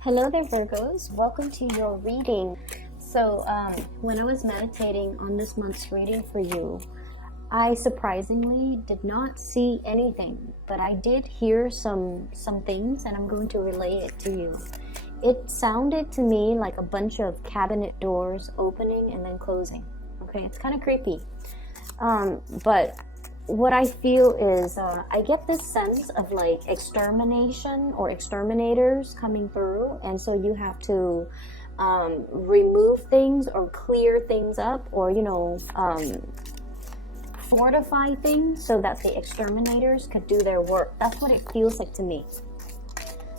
Hello there, Virgos. Welcome to your reading. So, when I was meditating on this month's reading for you, I surprisingly did not see anything, but I did hear some things, and I'm going to relay it to you. It sounded to me like a bunch of cabinet doors opening and then closing. Okay, it's kind of creepy. But what I feel is I get this sense of like extermination or exterminators coming through, and so you have to remove things or clear things up, or fortify things so that the exterminators could do their work. That's what it feels like to me.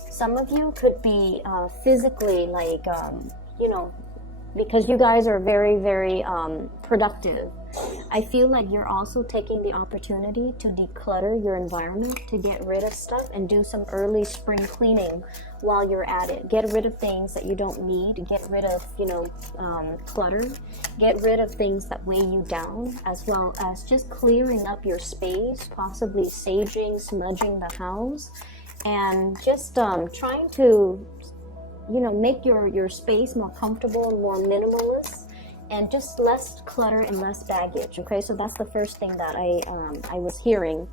Some of you could be physically like because you guys are very, very productive. I feel like you're also taking the opportunity to declutter your environment, to get rid of stuff and do some early spring cleaning while you're at it. Get rid of things that you don't need, get rid of, clutter, get rid of things that weigh you down, as well as just clearing up your space, possibly saging, smudging the house, and just trying to make your space more comfortable and more minimalist, and just less clutter and less baggage. Okay, so that's the first thing that I was hearing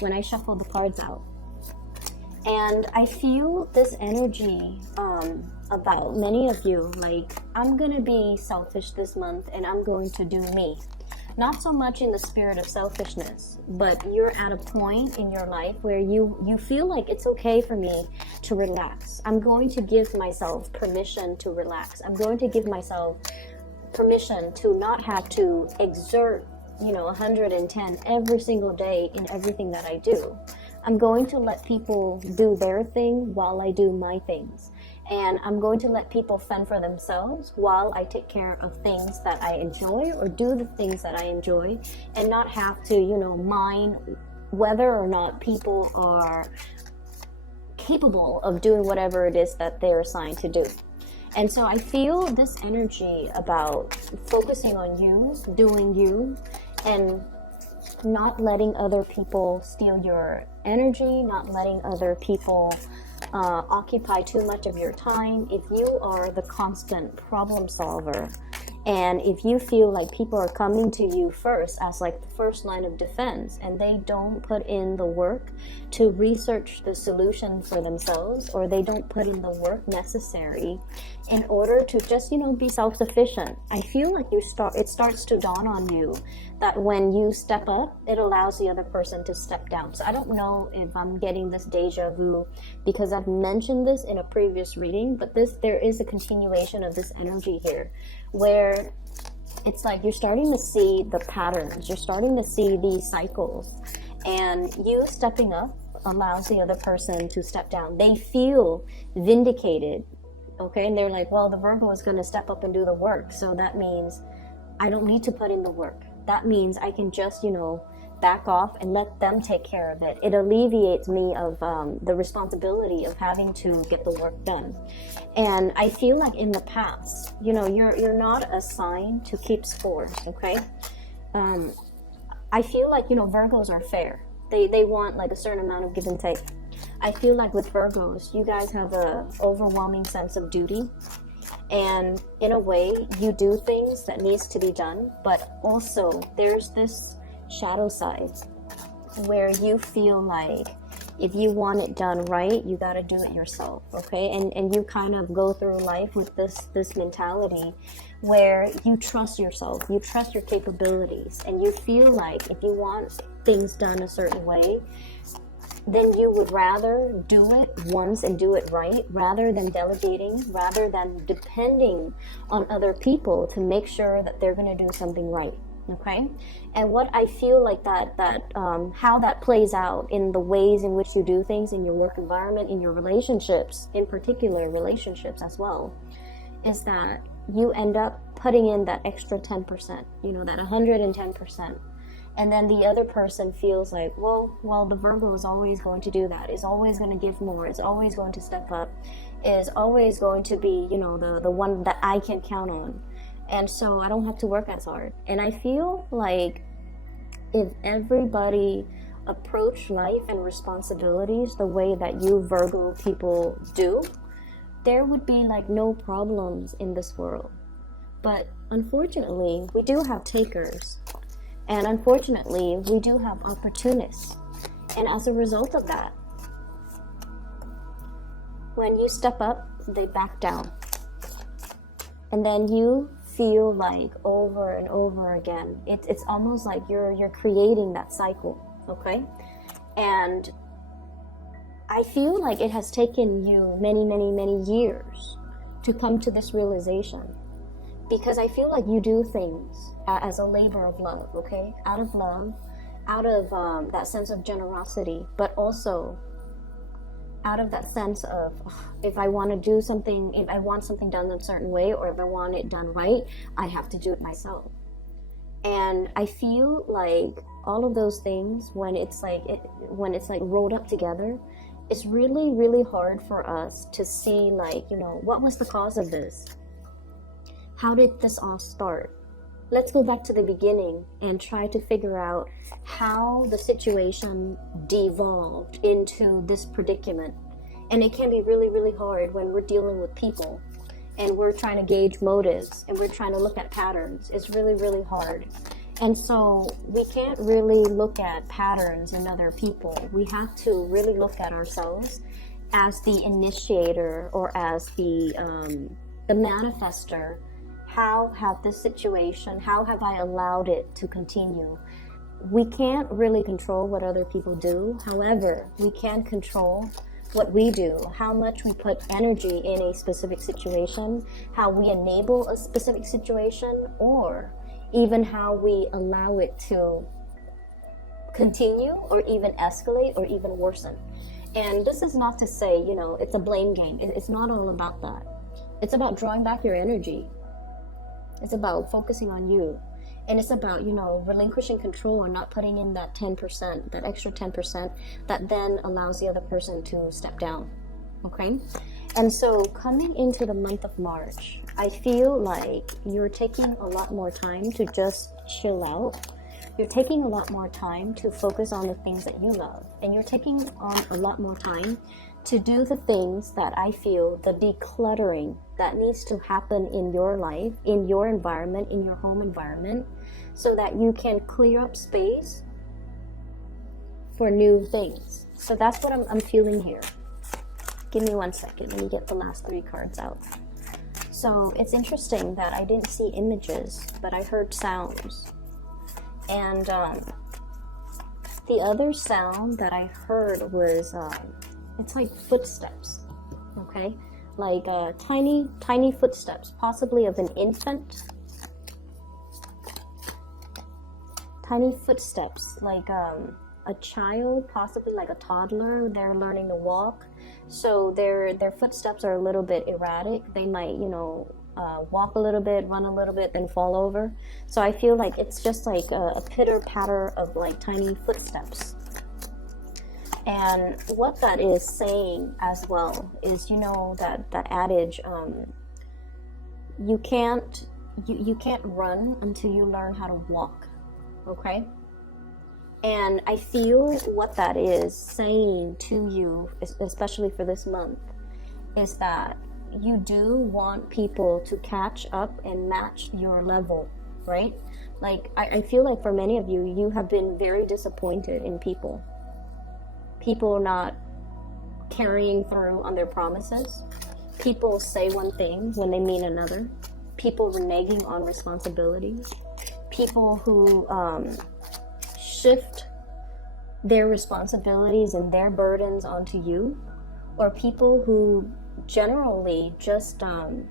when I shuffled the cards out. And I feel this energy about many of you, like, I'm gonna be selfish this month and I'm going to do me. Not so much in the spirit of selfishness, but you're at a point in your life where you feel like it's okay for me to relax. I'm going to give myself permission to relax. I'm going to give myself permission to not have to exert 110 every single day in everything that I do. I'm going to let people do their thing while I do my things. And I'm going to let people fend for themselves while I take care of things that I enjoy, or do the things that I enjoy, and not have to, mind whether or not people are capable of doing whatever it is that they're assigned to do. And so I feel this energy about focusing on you, doing you, and not letting other people steal your energy, not letting other people occupy too much of your time. If you are the constant problem solver, and if you feel like people are coming to you first as like the first line of defense, and they don't put in the work to research the solution for themselves, or they don't put in the work necessary in order to just be self-sufficient, I feel like it starts to dawn on you that when you step up, it allows the other person to step down. So I don't know if I'm getting this deja vu because I've mentioned this in a previous reading, but there is a continuation of this energy here, where it's like you're starting to see the patterns, you're starting to see these cycles, and you stepping up allows the other person to step down. They feel vindicated, okay? And they're like, well, the Virgo is going to step up and do the work, so that means I don't need to put in the work. That means I can just, back off and let them take care of it. It alleviates me of the responsibility of having to get the work done. And I feel like in the past, you're not assigned to keep scores, okay? I feel like, Virgos are fair. They want like a certain amount of give and take. I feel like with Virgos, you guys have a overwhelming sense of duty. And in a way, you do things that needs to be done, but also there's this shadow side where you feel like if you want it done right, you got to do it yourself, okay? And you kind of go through life with this mentality where you trust yourself, you trust your capabilities, and you feel like if you want things done a certain way, then you would rather do it once and do it right, rather than delegating, rather than depending on other people to make sure that they're going to do something right, okay? And what I feel like how that plays out in the ways in which you do things in your work environment, in your relationships, in particular relationships as well, is that you end up putting in that extra 10%, that 110%. And then the other person feels like, well, the Virgo is always going to do that, is always going to give more, is always going to step up, is always going to be, the one that I can count on. And so I don't have to work as hard. And I feel like if everybody approached life and responsibilities the way that you Virgo people do, there would be like no problems in this world. But unfortunately, we do have takers. And unfortunately, we do have opportunists. And as a result of that, when you step up, they back down. And then you feel like over and over again, it's almost like you're creating that cycle, okay? And I feel like it has taken you many, many, many years to come to this realization, because I feel like you do things as a labor of love, okay? Out of love, out of that sense of generosity, but also out of that sense of, if I want to do something, if I want something done a certain way, or if I want it done right, I have to do it myself. And I feel like all of those things, when it's like rolled up together, it's really, really hard for us to see, like, you know, what was the cause of this? How did this all start? Let's go back to the beginning and try to figure out how the situation devolved into this predicament. And it can be really, really hard when we're dealing with people and we're trying to gauge motives and we're trying to look at patterns. It's really, really hard. And so we can't really look at patterns in other people. We have to really look at ourselves as the initiator or as the manifester. How have this situation, how have I allowed it to continue? We can't really control what other people do. However, we can control what we do, how much we put energy in a specific situation, how we enable a specific situation, or even how we allow it to continue or even escalate or even worsen. And this is not to say, you know, it's a blame game. It's not all about that. It's about drawing back your energy. It's about focusing on you. And it's about, you know, relinquishing control and not putting in that 10%, that extra 10% that then allows the other person to step down. Okay? And so coming into the month of March, I feel like you're taking a lot more time to just chill out. You're taking a lot more time to focus on the things that you love. And you're taking on a lot more time to do the things that I feel, the decluttering that needs to happen in your life, in your environment, in your home environment, so that you can clear up space for new things. So that's what I'm feeling here. Give me 1 second. Let me get the last 3 cards out. So it's interesting that I didn't see images, but I heard sounds. And the other sound that I heard was, it's like footsteps, okay? Like tiny, tiny footsteps, possibly of an infant. Tiny footsteps, like a child, possibly like a toddler. They're learning to walk. So their footsteps are a little bit erratic. They might, you know, walk a little bit, run a little bit, then fall over. So I feel like it's just like a pitter-patter of like tiny footsteps. And what that is saying as well is, you know, that adage, you can't run until you learn how to walk, okay? And I feel what that is saying to you, especially for this month, is that you do want people to catch up and match your level, right? Like, I feel like for many of you, you have been very disappointed in people. People not carrying through on their promises. People say one thing when they mean another. People reneging on responsibilities. People who shift their responsibilities and their burdens onto you. Or people who generally just kind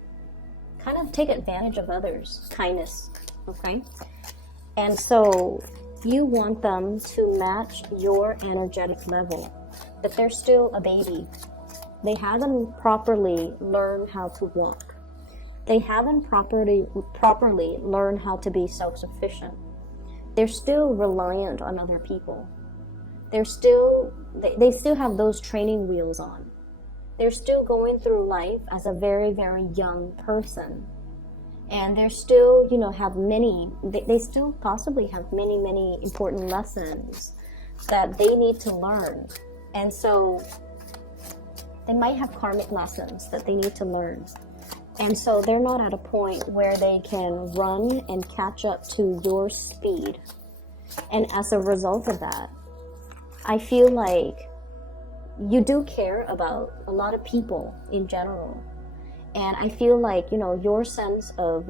of take advantage of others. Kindness, okay? And so you want them to match your energetic level, but they're still a baby. They haven't properly learned how to walk. They haven't properly learned how to be self-sufficient. They're still reliant on other people. They still have those training wheels on. They're still going through life as a very, very young person. And they're still, you know, they still possibly have many, many important lessons that they need to learn. And so They might have karmic lessons that they need to learn. And so they're not at a point where they can run and catch up to your speed. And as a result of that, I feel like you do care about a lot of people in general. And I feel like, you know, your sense of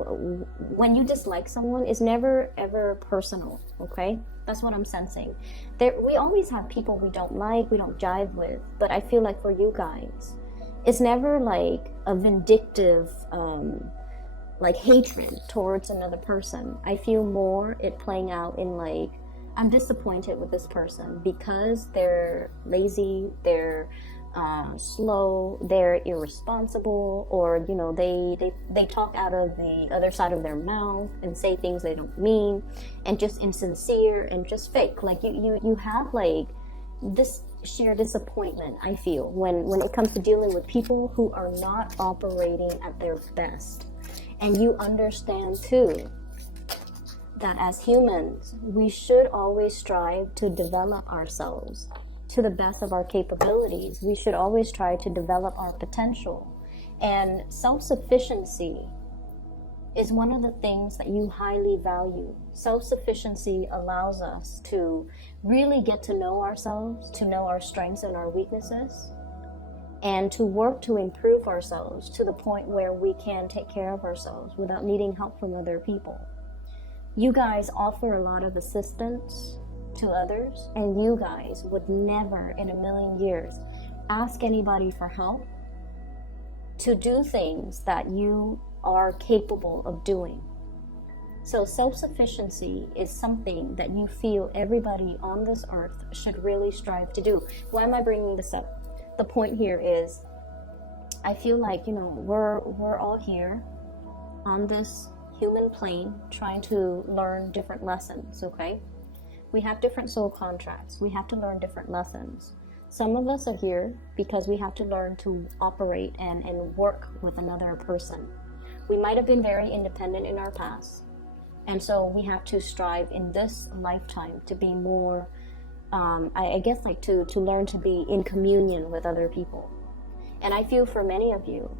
when you dislike someone is never ever personal, okay? That's what I'm sensing. We always have people we don't like, we don't jive with, but I feel like for you guys, it's never like a vindictive, like hatred towards another person. I feel more it playing out in like, I'm disappointed with this person because they're lazy, they're slow, they're irresponsible, or you know they talk out of the other side of their mouth and say things they don't mean, and just insincere and just fake. Like you have like this sheer disappointment, I feel, when it comes to dealing with people who are not operating at their best. And you understand too that as humans we should always strive to develop ourselves to the best of our capabilities. We should always try to develop our potential. And self-sufficiency is one of the things that you highly value. Self-sufficiency allows us to really get to know ourselves, to know our strengths and our weaknesses, and to work to improve ourselves to the point where we can take care of ourselves without needing help from other people. You guys offer a lot of assistance to others, and you guys would never in a million years ask anybody for help to do things that you are capable of doing. So self-sufficiency is something that you feel everybody on this earth should really strive to do. Why am I bringing this up? The point here is I feel like, you know, we're all here on this human plane trying to learn different lessons, okay? We have different soul contracts. We have to learn different lessons. Some of us are here because we have to learn to operate and work with another person. We might have been very independent in our past. And so we have to strive in this lifetime to be more, I guess like to learn to be in communion with other people. And I feel for many of you,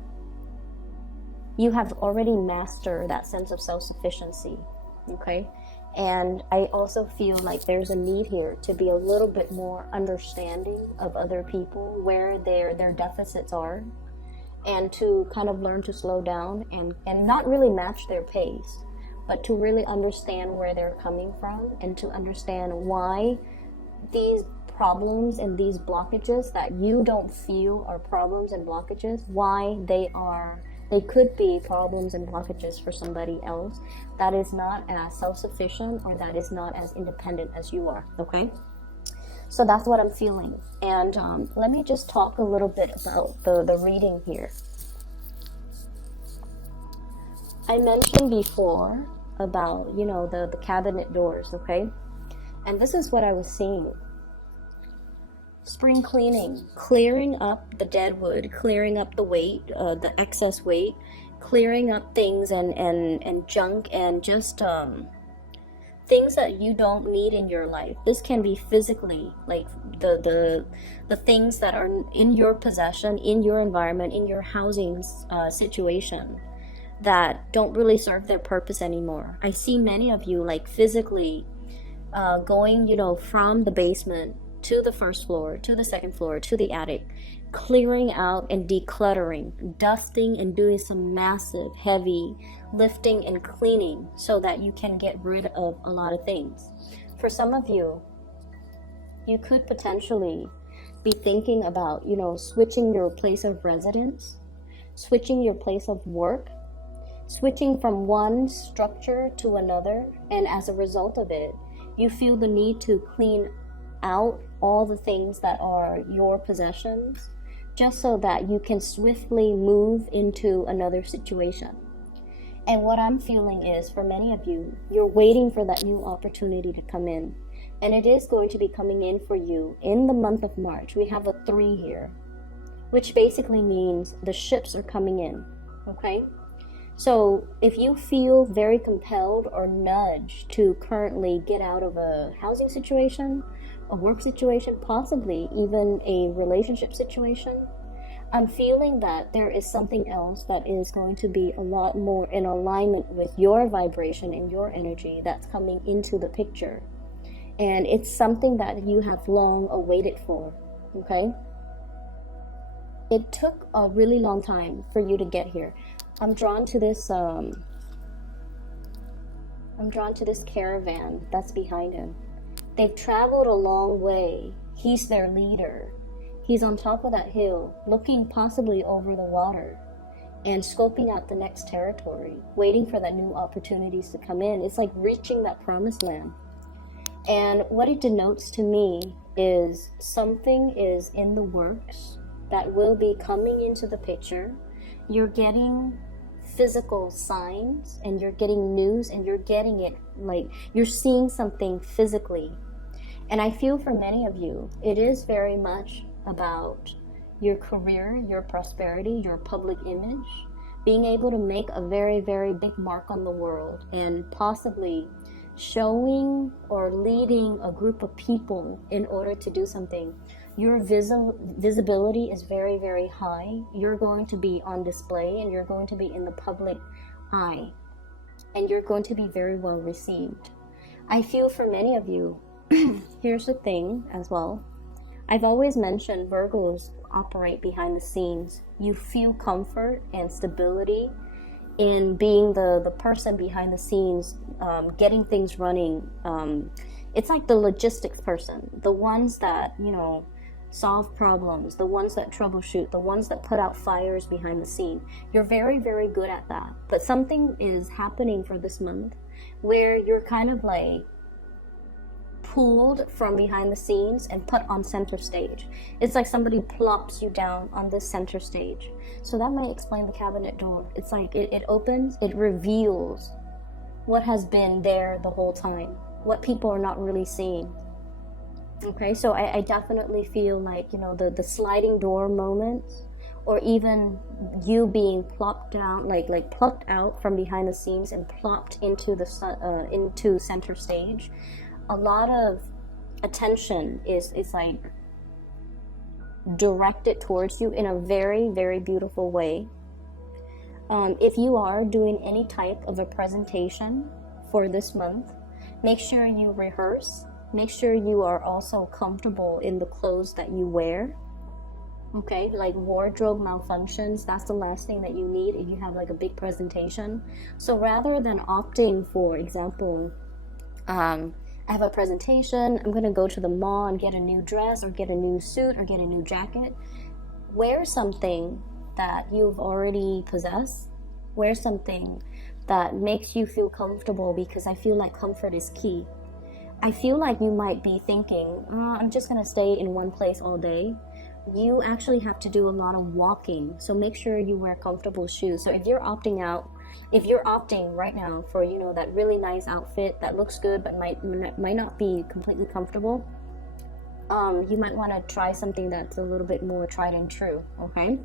you have already mastered that sense of self-sufficiency, okay? And I also feel like there's a need here to be a little bit more understanding of other people, where their deficits are, and to kind of learn to slow down and not really match their pace, but to really understand where they're coming from and to understand why these problems and these blockages that you don't feel are problems and blockages, why they could be problems and blockages for somebody else that is not as self-sufficient or that is not as independent as you are, okay? So that's what I'm feeling. And let me just talk a little bit about the reading here. I mentioned before about, you know, the cabinet doors, okay? And this is what I was seeing. Spring cleaning, clearing up the dead wood, clearing up the weight, the excess weight, clearing up things and junk and just things that you don't need in your life. This can be physically, like the things that are in your possession, in your environment, in your housing situation that don't really serve their purpose anymore. I see many of you like physically going, you know, from the basement to the first floor, to the second floor, to the attic, clearing out and decluttering, dusting and doing some massive, heavy lifting and cleaning so that you can get rid of a lot of things. For some of you, you could potentially be thinking about, you know, switching your place of residence, switching your place of work, switching from one structure to another, and as a result of it, you feel the need to clean out all the things that are your possessions just so that you can swiftly move into another situation. And what I'm feeling is, for many of you, you're waiting for that new opportunity to come in, and it is going to be coming in for you in the month of March. We have a 3 here, which basically means the ships are coming in, okay? So if you feel very compelled or nudged to currently get out of a housing situation, a work situation, possibly even a relationship situation, I'm feeling that there is something else that is going to be a lot more in alignment with your vibration and your energy that's coming into the picture. And it's something that you have long awaited for, okay? It took a really long time for you to get here. I'm drawn to this caravan that's behind him. They've traveled a long way. He's their leader. He's on top of that hill, looking possibly over the water and scoping out the next territory, waiting for that new opportunities to come in. It's like reaching that promised land. And what it denotes to me is something is in the works that will be coming into the picture. You're getting physical signs and you're getting news and you're getting it, like you're seeing something physically. And I feel for many of you, it is very much about your career, your prosperity, your public image, being able to make a very, very big mark on the world and possibly showing or leading a group of people in order to do something. Your visibility is very, very high. You're going to be on display and you're going to be in the public eye and you're going to be very well received. I feel for many of you, here's the thing as well. I've always mentioned Virgos operate behind the scenes. You feel comfort and stability in being the person behind the scenes, getting things running. It's like the logistics person, the ones that, solve problems, the ones that troubleshoot, the ones that put out fires behind the scene. You're very, very good at that. But something is happening for this month where you're kind of like pulled from behind the scenes and put on center stage. It's like somebody plops you down on this center stage. So that might explain the cabinet door. It's like it opens, it reveals what has been there the whole time, what people are not really seeing. Okay, so I definitely feel like, the sliding door moments, or even you being plopped down, like plucked out from behind the scenes and plopped into into center stage. A lot of attention is like directed towards you in a very, very beautiful way. If you are doing any type of a presentation for this month, make sure you rehearse. Make sure you are also comfortable in the clothes that you wear. Okay, like wardrobe malfunctions, that's the last thing that you need if you have like a big presentation. So rather than opting, for example, I have a presentation, I'm going to go to the mall and get a new dress or get a new suit or get a new jacket. Wear something that you've already possessed. Wear something that makes you feel comfortable, because I feel like comfort is key. I feel like you might be thinking, I'm just going to stay in one place all day. You actually have to do a lot of walking. So make sure you wear comfortable shoes. So if you're opting right now for, that really nice outfit that looks good but might not be completely comfortable, you might want to try something that's a little bit more tried and true, okay?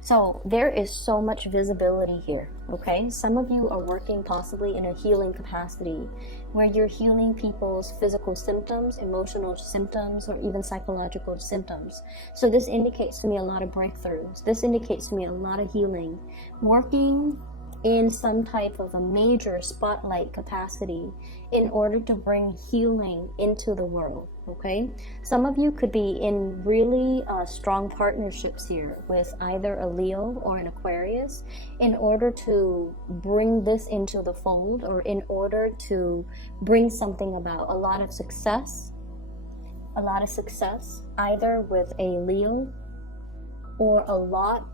So there is so much visibility here, okay? Some of you are working possibly in a healing capacity where you're healing people's physical symptoms, emotional symptoms, or even psychological symptoms. So this indicates to me a lot of breakthroughs. This indicates to me a lot of healing. Working in some type of a major spotlight capacity in order to bring healing into the world, okay? Some of you could be in really strong partnerships here with either a Leo or an Aquarius in order to bring this into the fold, or in order to bring something about. A lot of success either with a Leo, or a lot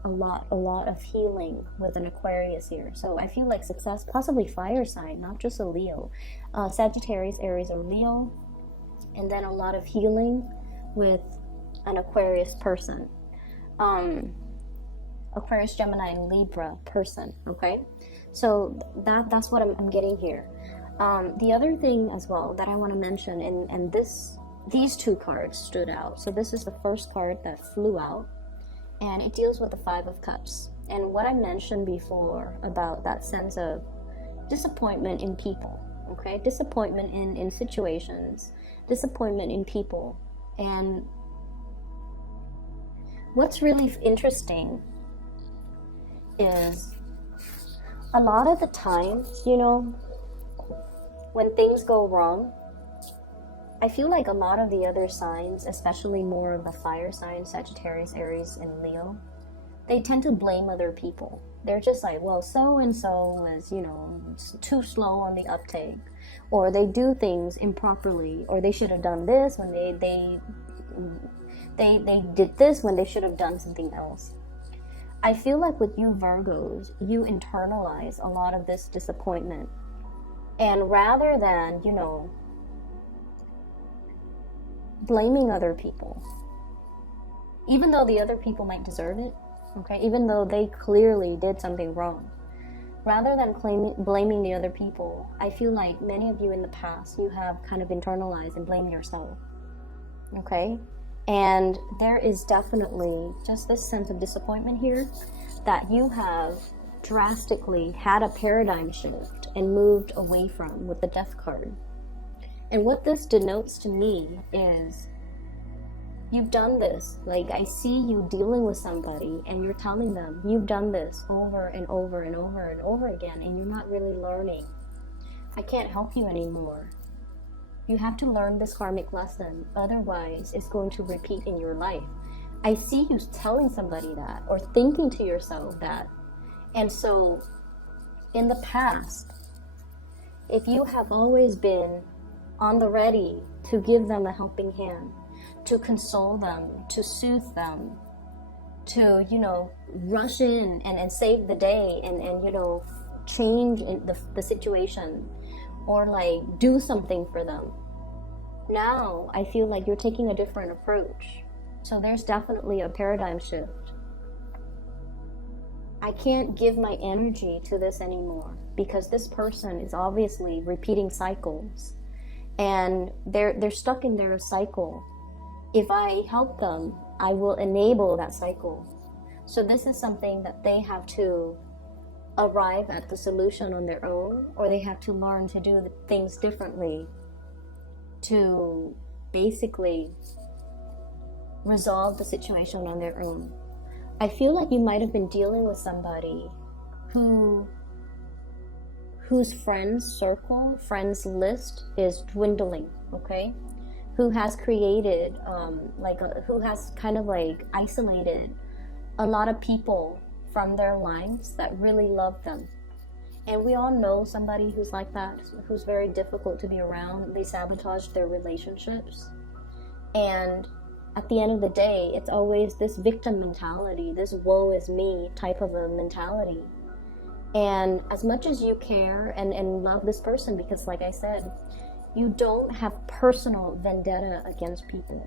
of healing with an Aquarius here. So I feel like success, possibly fire sign, not just a Leo. Sagittarius, Aries, or Leo. And then a lot of healing with an Aquarius person. Aquarius, Gemini, and Libra person, okay? So that's what I'm getting here. The other thing as well that I want to mention, and these two cards stood out. So this is the first card that flew out, and it deals with the Five of Cups. And what I mentioned before about that sense of disappointment in people, okay? Disappointment in situations, disappointment in people. And what's really interesting is a lot of the time, you know, when things go wrong, I feel like a lot of the other signs, especially more of the fire signs, Sagittarius, Aries, and Leo, they tend to blame other people. They're just like, well, so-and-so was, you know, too slow on the uptake, or they do things improperly, or they should have done this when they did this when they should have done something else. I feel like with you Virgos, you internalize a lot of this disappointment. And rather than, you know, blaming other people, even though the other people might deserve it, okay, even though they clearly did something wrong, rather than blaming the other people, I feel like many of you in the past, you have kind of internalized and blamed yourself, okay? And there is definitely just this sense of disappointment here that you have drastically had a paradigm shift and moved away from with the Death card. And what this denotes to me is you've done this. Like, I see you dealing with somebody and you're telling them you've done this over and over and over and over again, and you're not really learning. I can't help you anymore. You have to learn this karmic lesson, otherwise it's going to repeat in your life. I see you telling somebody that, or thinking to yourself that. And so in the past, if you have always been on the ready to give them a helping hand, to console them, to soothe them, to, you know, rush in and save the day and you know, change in the situation, or like do something for them. Now I feel like you're taking a different approach. So there's definitely a paradigm shift. I can't give my energy to this anymore because this person is obviously repeating cycles, and they're stuck in their cycle. If I help them, I will enable that cycle. So this is something that they have to arrive at the solution on their own, or they have to learn to do things differently to basically resolve the situation on their own. I feel like you might have been dealing with somebody whose friends circle, friends list is dwindling, okay? Who has created, who has kind of like isolated a lot of people from their lives that really love them. And we all know somebody who's like that, who's very difficult to be around. They sabotage their relationships. And at the end of the day, it's always this victim mentality, this woe is me type of a mentality. And as much as you care and love this person, because like I said, you don't have personal vendetta against people.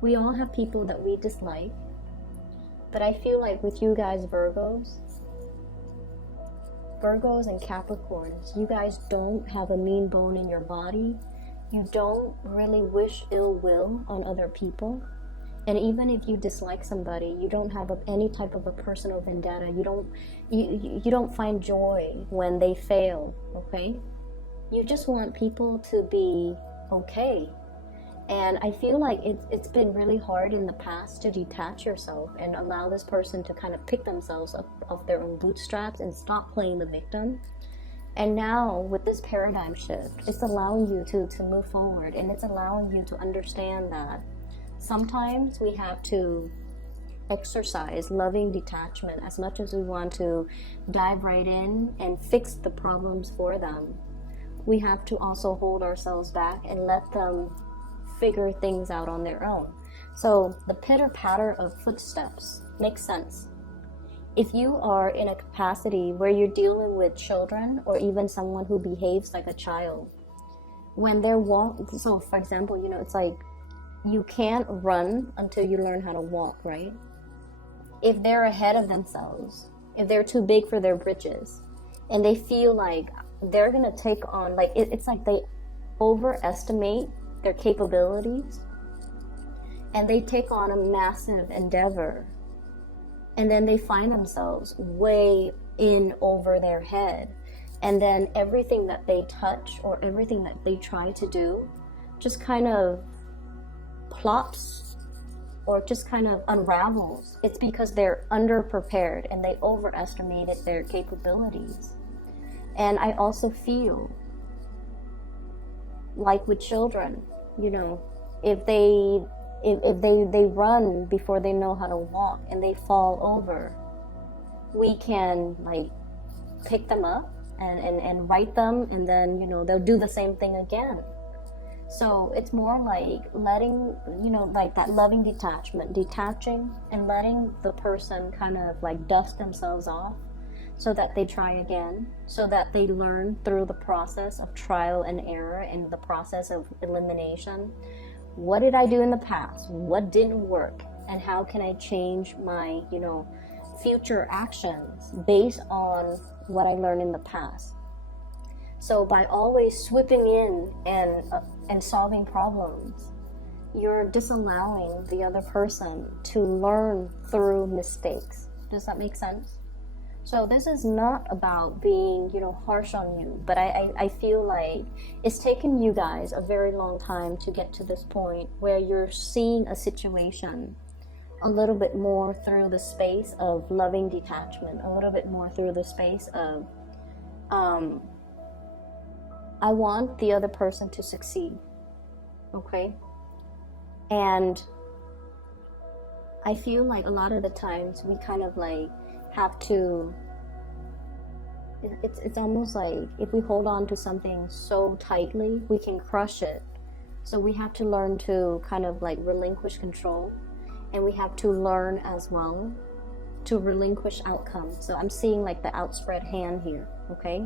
We all have people that we dislike. But I feel like with you guys Virgos and Capricorns, you guys don't have a mean bone in your body. You don't really wish ill will on other people. And even if you dislike somebody, you don't have any type of a personal vendetta. You don't find joy when they fail, okay? You just want people to be okay. And I feel like it's been really hard in the past to detach yourself and allow this person to kind of pick themselves up off their own bootstraps and stop playing the victim. And now with this paradigm shift, it's allowing you to move forward, and it's allowing you to understand that sometimes we have to exercise loving detachment. As much as we want to dive right in and fix the problems for them, we have to also hold ourselves back and let them figure things out on their own. So the pitter-patter of footsteps makes sense. If you are in a capacity where you're dealing with children or even someone who behaves like a child, when they're so for example, you know, it's like you can't run until you learn how to walk, right? If they're ahead of themselves, if they're too big for their britches, and they feel like they're gonna take on, like it's like they overestimate their capabilities and they take on a massive endeavor, and then they find themselves way in over their head, and then everything that they touch or everything that they try to do just kind of plops or just kind of unravels, it's because they're underprepared and they overestimated their capabilities. And I also feel like with children, you know, if they run before they know how to walk and they fall over, we can like pick them up and right them, and then, you know, they'll do the same thing again. So it's more like letting, you know, like that loving detachment, detaching and letting the person kind of like dust themselves off so that they try again, so that they learn through the process of trial and error and the process of elimination. What did I do in the past? What didn't work? And how can I change my, you know, future actions based on what I learned in the past? So by always swooping in and solving problems, you're disallowing the other person to learn through mistakes. Does that make sense? So this is not about being, you know, harsh on you, but I feel like it's taken you guys a very long time to get to this point where you're seeing a situation a little bit more through the space of loving detachment, a little bit more through the space of I want the other person to succeed, okay? And I feel like a lot of the times we kind of like have to, it's almost like if we hold on to something so tightly, we can crush it. So we have to learn to kind of like relinquish control, and we have to learn as well to relinquish outcomes. So I'm seeing like the outspread hand here, okay?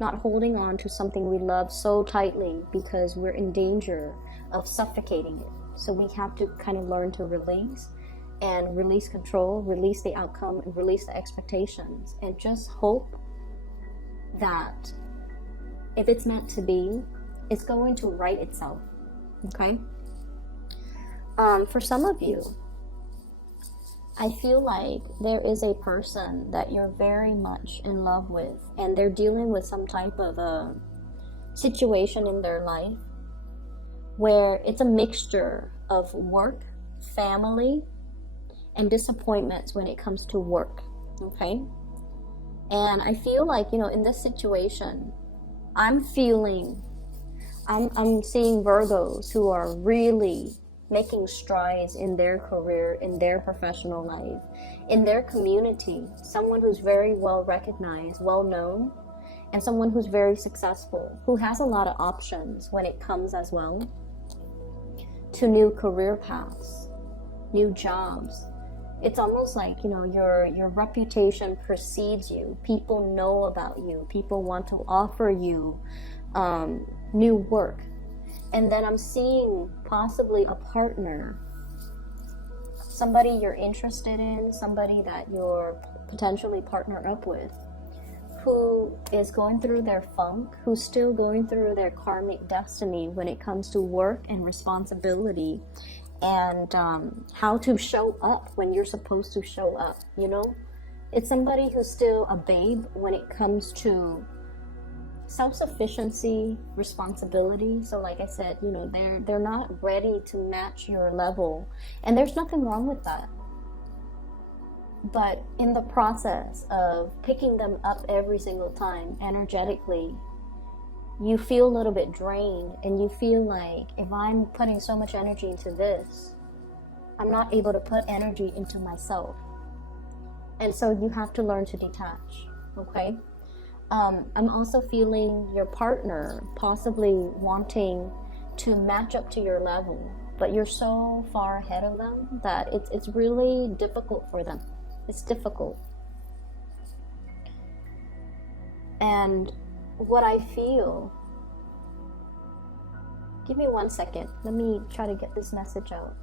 Not holding on to something we love so tightly because we're in danger of suffocating it. So we have to kind of learn to release and release control, release the outcome, and release the expectations, and just hope that if it's meant to be, it's going to right itself, okay? For some of you, I feel like there is a person that you're very much in love with, and they're dealing with some type of a situation in their life where it's a mixture of work, family, and disappointments when it comes to work, okay? And I feel like, you know, in this situation, I'm seeing Virgos who are really making strides in their career, in their professional life, in their community. Someone who's very well recognized, well known, and someone who's very successful, who has a lot of options when it comes as well to new career paths, new jobs. It's almost like, you know, your reputation precedes you. People know about you. People want to offer you new work. And then I'm seeing possibly a partner, somebody you're interested in, somebody that you're potentially partnered up with, who is going through their funk, who's still going through their karmic destiny when it comes to work and responsibility, and how to show up when you're supposed to show up, you know? It's somebody who's still a babe when it comes to self-sufficiency, responsibility. So like I said, you know, they're not ready to match your level, and there's nothing wrong with that. But in the process of picking them up every single time energetically, you feel a little bit drained, and you feel like, if I'm putting so much energy into this, I'm not able to put energy into myself. And so you have to learn to detach, okay? I'm also feeling your partner possibly wanting to match up to your level, but you're so far ahead of them that it's really difficult for them. It's difficult. And what I feel, give me 1 second. Let me try to get this message out.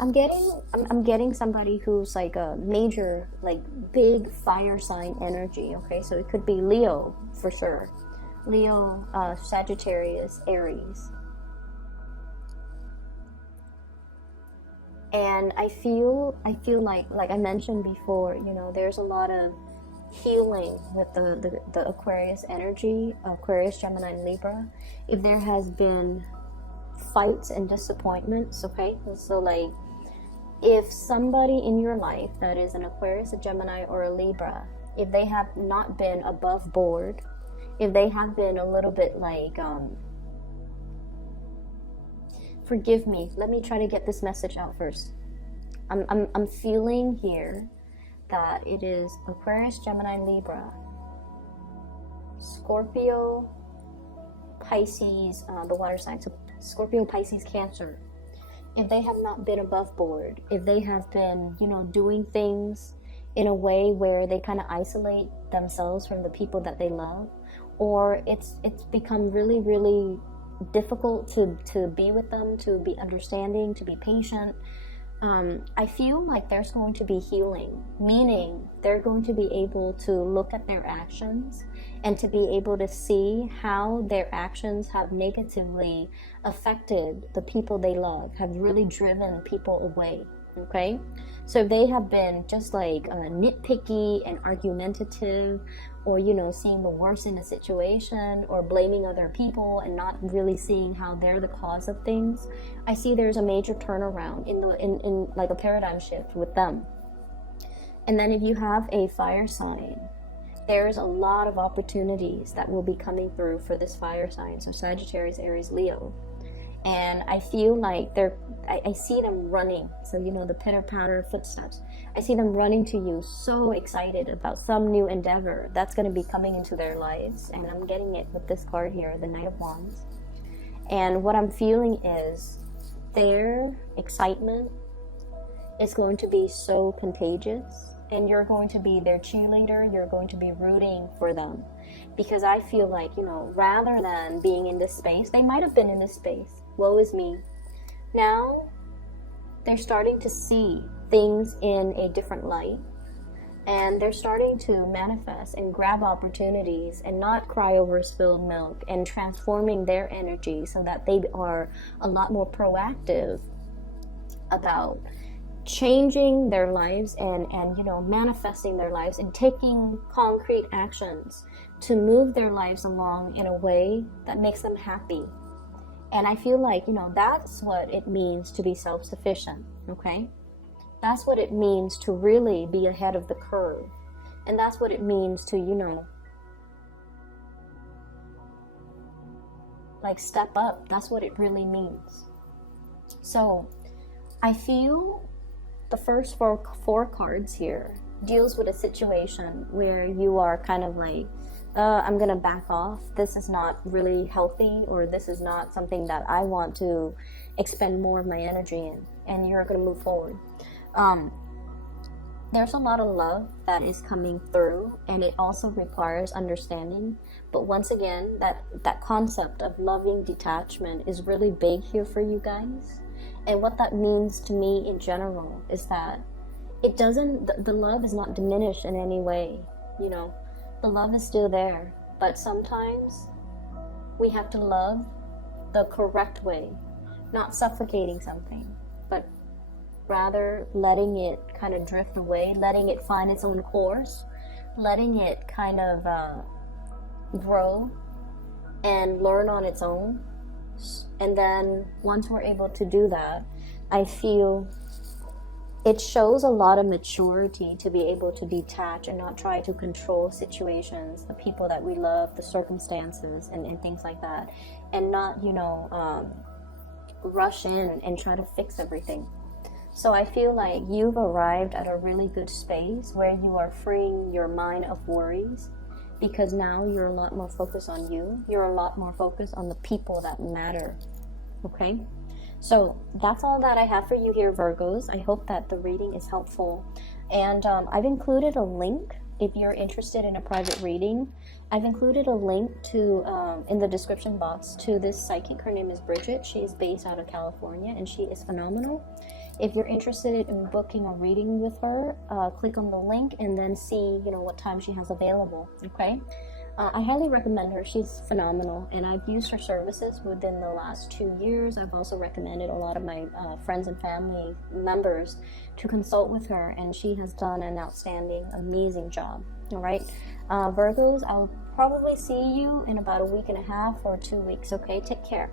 I'm getting somebody who's like a major, like big fire sign energy, okay? So it could be Leo for sure. Leo, Sagittarius, Aries. And I feel like I mentioned before, you know, there's a lot of healing with the Aquarius energy, Aquarius, Gemini, and Libra. If there has been fights and disappointments, okay? So like, if somebody in your life that is an Aquarius, a Gemini, or a Libra, if they have not been above board, if they have been a little bit like, forgive me, let me try to get this message out first. I'm feeling here that it is Aquarius, Gemini, Libra, Scorpio, Pisces, the water sign, so Scorpio, Pisces, Cancer. If they have not been above board, if they have been, you know, doing things in a way where they kind of isolate themselves from the people that they love, or it's become really, really difficult to be with them, to be understanding, to be patient, I feel like there's going to be healing, meaning they're going to be able to look at their actions and to be able to see how their actions have negatively affected the people they love, have really driven people away, okay? So if they have been just like nitpicky and argumentative, or, you know, seeing the worst in a situation, or blaming other people and not really seeing how they're the cause of things, I see there's a major turnaround in like a paradigm shift with them. And then if you have a fire sign, there's a lot of opportunities that will be coming through for this fire sign, so Sagittarius, Aries, Leo. And I feel like I see them running, so, you know, the pitter-patter footsteps. I see them running to you, so excited about some new endeavor that's going to be coming into their lives. And I'm getting it with this card here, the Knight of Wands. And what I'm feeling is their excitement is going to be so contagious, and you're going to be their cheerleader. You're going to be rooting for them, because I feel like, you know, rather than being in this space, they might have been in this space, woe is me. Now they're starting to see things in a different light, and they're starting to manifest and grab opportunities and not cry over spilled milk, and transforming their energy so that they are a lot more proactive about changing their lives and you know, manifesting their lives and taking concrete actions to move their lives along in a way that makes them happy. And I feel like, you know, that's what it means to be self-sufficient, okay? That's what it means to really be ahead of the curve. And that's what it means to, you know, like step up. That's what it really means. So I feel the first four cards here deals with a situation where you are kind of like, I'm gonna back off. This is not really healthy, or this is not something that I want to expend more of my energy in, and you're gonna move forward. There's a lot of love that is coming through, and it also requires understanding. But once again, that concept of loving detachment is really big here for you guys. And what that means to me in general is that it doesn't, the love is not diminished in any way, you know. The love is still there, but sometimes we have to love the correct way, not suffocating something, but rather letting it kind of drift away, letting it find its own course, letting it kind of grow and learn on its own. And then once we're able to do that, I feel it shows a lot of maturity to be able to detach and not try to control situations, the people that we love, the circumstances, and things like that, and not, you know, rush in and try to fix everything. So I feel like you've arrived at a really good space where you are freeing your mind of worries, because now you're a lot more focused on you. You're a lot more focused on the people that matter, okay? So that's all that I have for you here, Virgos. I hope that the reading is helpful. And I've included a link if you're interested in a private reading. I've included a link to in the description box to this psychic. Her name is Bridget. She is based out of California, and she is phenomenal. If you're interested in booking a reading with her, click on the link and then see, you know, what time she has available, okay? I highly recommend her. She's phenomenal, and I've used her services within the last 2 years. I've also recommended a lot of my friends and family members to consult with her, and she has done an outstanding, amazing job. All right, Virgos, I'll probably see you in about a week and a half or 2 weeks, okay? Take care.